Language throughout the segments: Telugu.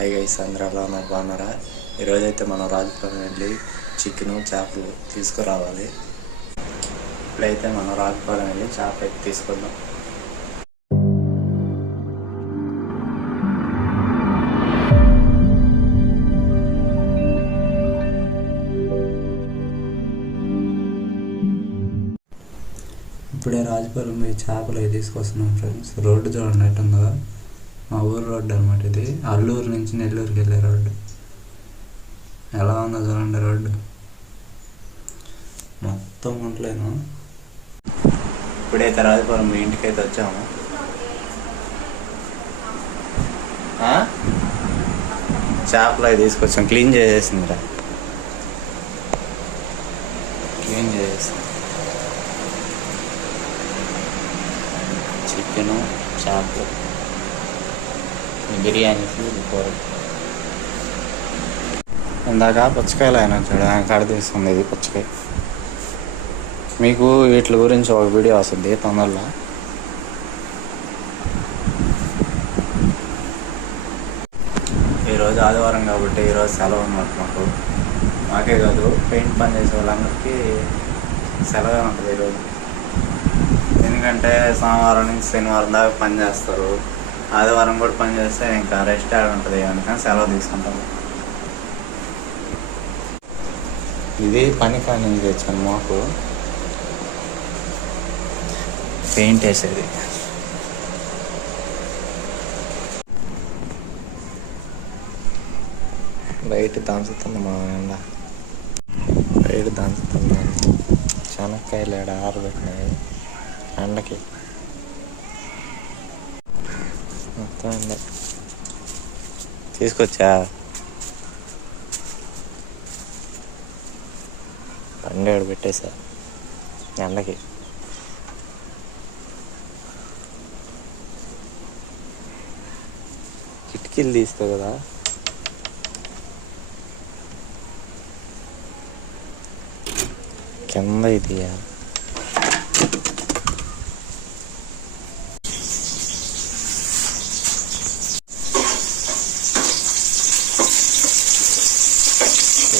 హాయ్ గైస్ అందరూ ఎలా ఉన్నారు? బాగున్నారా? ఈరోజైతే మనం రాజపురం వెళ్ళి చికెను చేపలు తీసుకురావాలి. ఇప్పుడైతే మనం రాజపురం వెళ్ళి చేప అయితే తీసుకుందాం. ఇప్పుడే రాజపురం పోయి చేపలు తీసుకొస్తున్నాం ఫ్రెండ్స్. రోడ్డు చూడండి కదా మా ఊరు రోడ్డు అనమాట ఇది. అల్లూరు నుంచి నెల్లూరుకి వెళ్ళే రోడ్డు. ఎలా ఉందో చూడండి రోడ్డు. మొత్తం ఉండలేను ఇప్పుడైతే రాజపురం మీ అయితే వచ్చాము. చేపలు అవి తీసుకొచ్చాం. క్లీన్ చేసేసిందిరా. క్లీన్ చేసేసింది. చికెను చేపలు. బిర్యానీకి కూర ఇందాక పుచ్చకాయలు ఆయన చూడడానికి ఆయన కాడ ఇది పుచ్చకాయ. మీకు వీటి గురించి ఒక వీడియో వస్తుంది తొందరలో. ఈరోజు ఆదివారం కాబట్టి ఈరోజు సెలవు అనమాట మాకు. మాకే కాదు పెయింట్ పని చేసే వాళ్ళందరికీ సెలవే ఉంటుంది ఈరోజు. ఎందుకంటే సోమవారం నుంచి శనివారం దాకా పని చేస్తారు. ఆదివారం కూడా పని చేస్తే ఇంకా రెస్ట్ ఆడ ఉంటుంది? అందుకని సెలవు తీసుకుంటాము ఇది పని కానీ తెచ్చాను మాకు? పెయింట్ వేసేది. బయట దంచుతుంది మా ఎండ బయట దంచుతుంది శనక్కాయలు ఏడ ఆరబెట్టినాయి. ఎండకి మొత్తం ఎండ తీసుకొచ్చా? బండి ఆడ పెట్టేశా ఎండకి కిటికీలు తీస్తావు కదా. కింద ఇది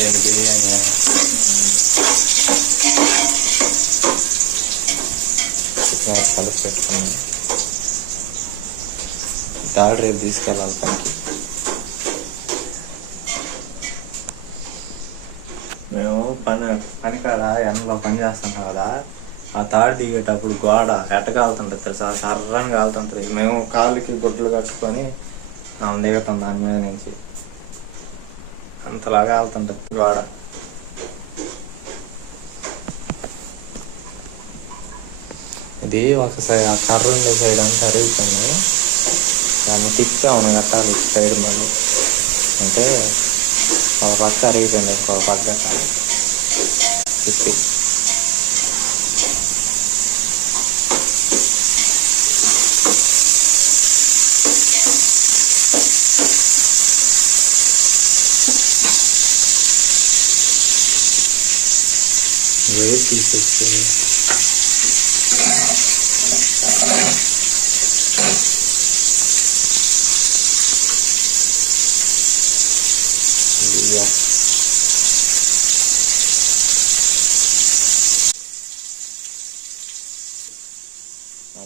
ఏడు బిర్యానీ చికెన్ కలిపి పెట్టుకున్నాను దాడి రేపు తీసుకెళ్ళాలి పనికి మేము పని పని కాడ ఎండలో పని చేస్తుంటాం కదా. ఆ తాడు దిగేటప్పుడు గోడ ఎట్ట కాలుతుంటుంది తెలుసా? సర్రని కాలుతుంటుంది మేము కాళ్ళకి గుడ్లు కట్టుకొని దిగటం దాని మీద నుంచి. అంతలాగా కాలుతుంటుంది గోడ. ఇది ఒక సైడ్ ఆ కర్ర ఉండే సైడ్ అంతా అరుగుతుంది దాన్ని తిప్పి అవును కట్టాలి ఇటు సైడ్ మళ్ళీ అంటే ఒక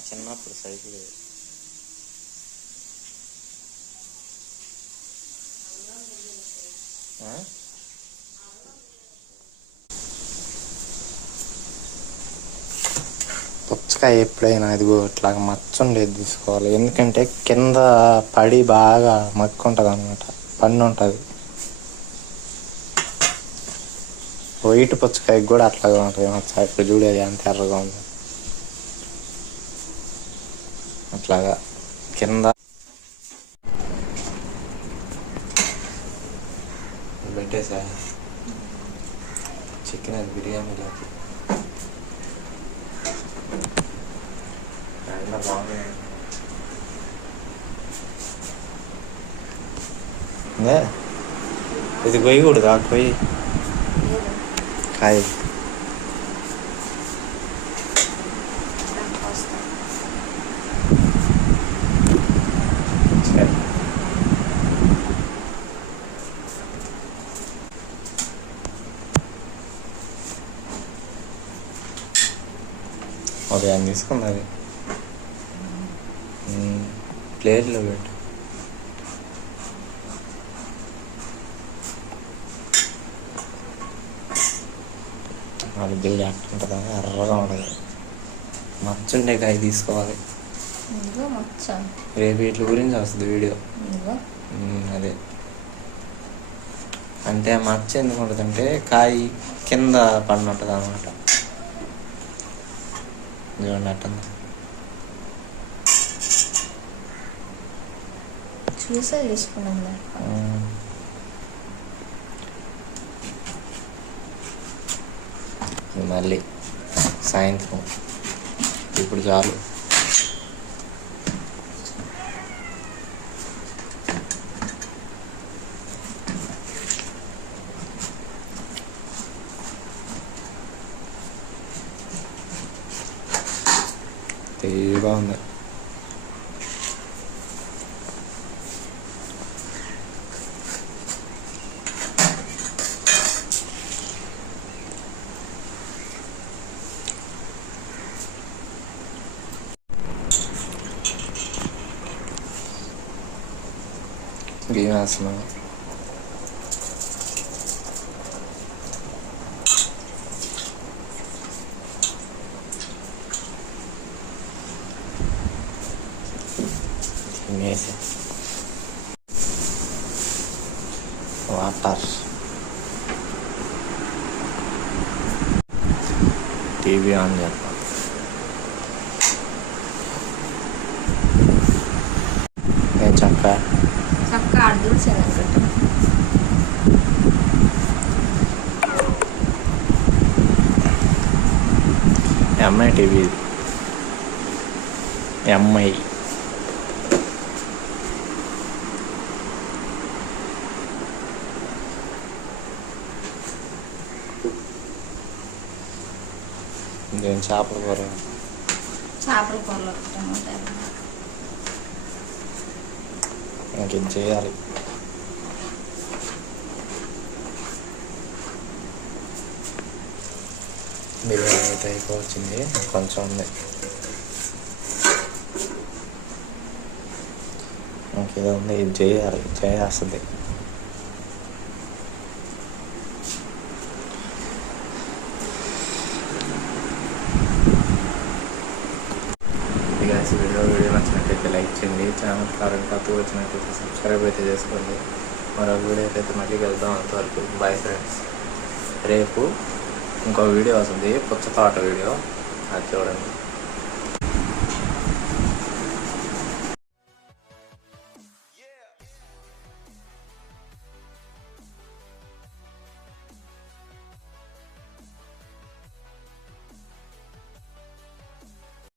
చిన్నప్పుడు సైకిల్ పుచ్చకాయ ఎప్పుడైనా ఇదిగో ఇట్లా మచ్చ ఉండేది తీసుకోవాలి. ఎందుకంటే కింద పడి బాగా మక్కు ఉంటుంది అనమాట పన్ను ఉంటుంది వైట్ పుచ్చకాయకి కూడా అట్లాగే ఉంటుంది. మచ్చ ఇప్పుడు చూడేది అంత ఎర్రగా ఉంది. అట్లాగా కింద పెట్టేసా చికెన్ అది బిర్యానీలోకి ఎండ బాగుంది ఏ? ఇది కొయ్యకూడదు ఆ కొయ్యి కాయ ఉదయం తీసుకున్నది ఉమ్, ప్లేట్లో పెట్టు. అది బిల్డ్ ఉంటుందా ఎర్రగా ఉంటుంది మచ్చుండే కాయ తీసుకోవాలి. మచ్చ. రేపు వీటి గురించి వస్తుంది వీడియో. అదే. అంటే మచ్చ ఎందుకు ఉంటుందంటే కాయ కింద పడినట్టుంది అనమాట చూడండి అట్టుంది చూసే. ఇది మళ్ళీ సాయంత్రం ఇప్పుడు చాలు 대박나 Game asma. TV on network. चक्का चक्का आठ से एम टीवी। एम आई ఇదేం చేపల కూర? చేపల కూరలో ఇంక ఇది చేయాలి? బిర్యానీ అయితే అయిపోవచ్చింది కొంచెం ఉంది. ఇంకేదో ఉంది ఇది చేయాలి చేయాల్సింది. Guys, వీడియో వీడియో నచ్చినట్లయితే లైక్ చేయండి. ఛానల్ కారణం కొత్తగా వచ్చినట్లయితే సబ్స్క్రైబ్ అయితే చేసుకోండి. మరో వీడియో అయితే మళ్ళీ వెళ్దాం అంతవరకు. బాయ్ ఫ్రెండ్స్ రేపు ఇంకో వీడియో వస్తుంది. పుచ్చతోట వీడియో. అది చూడండి.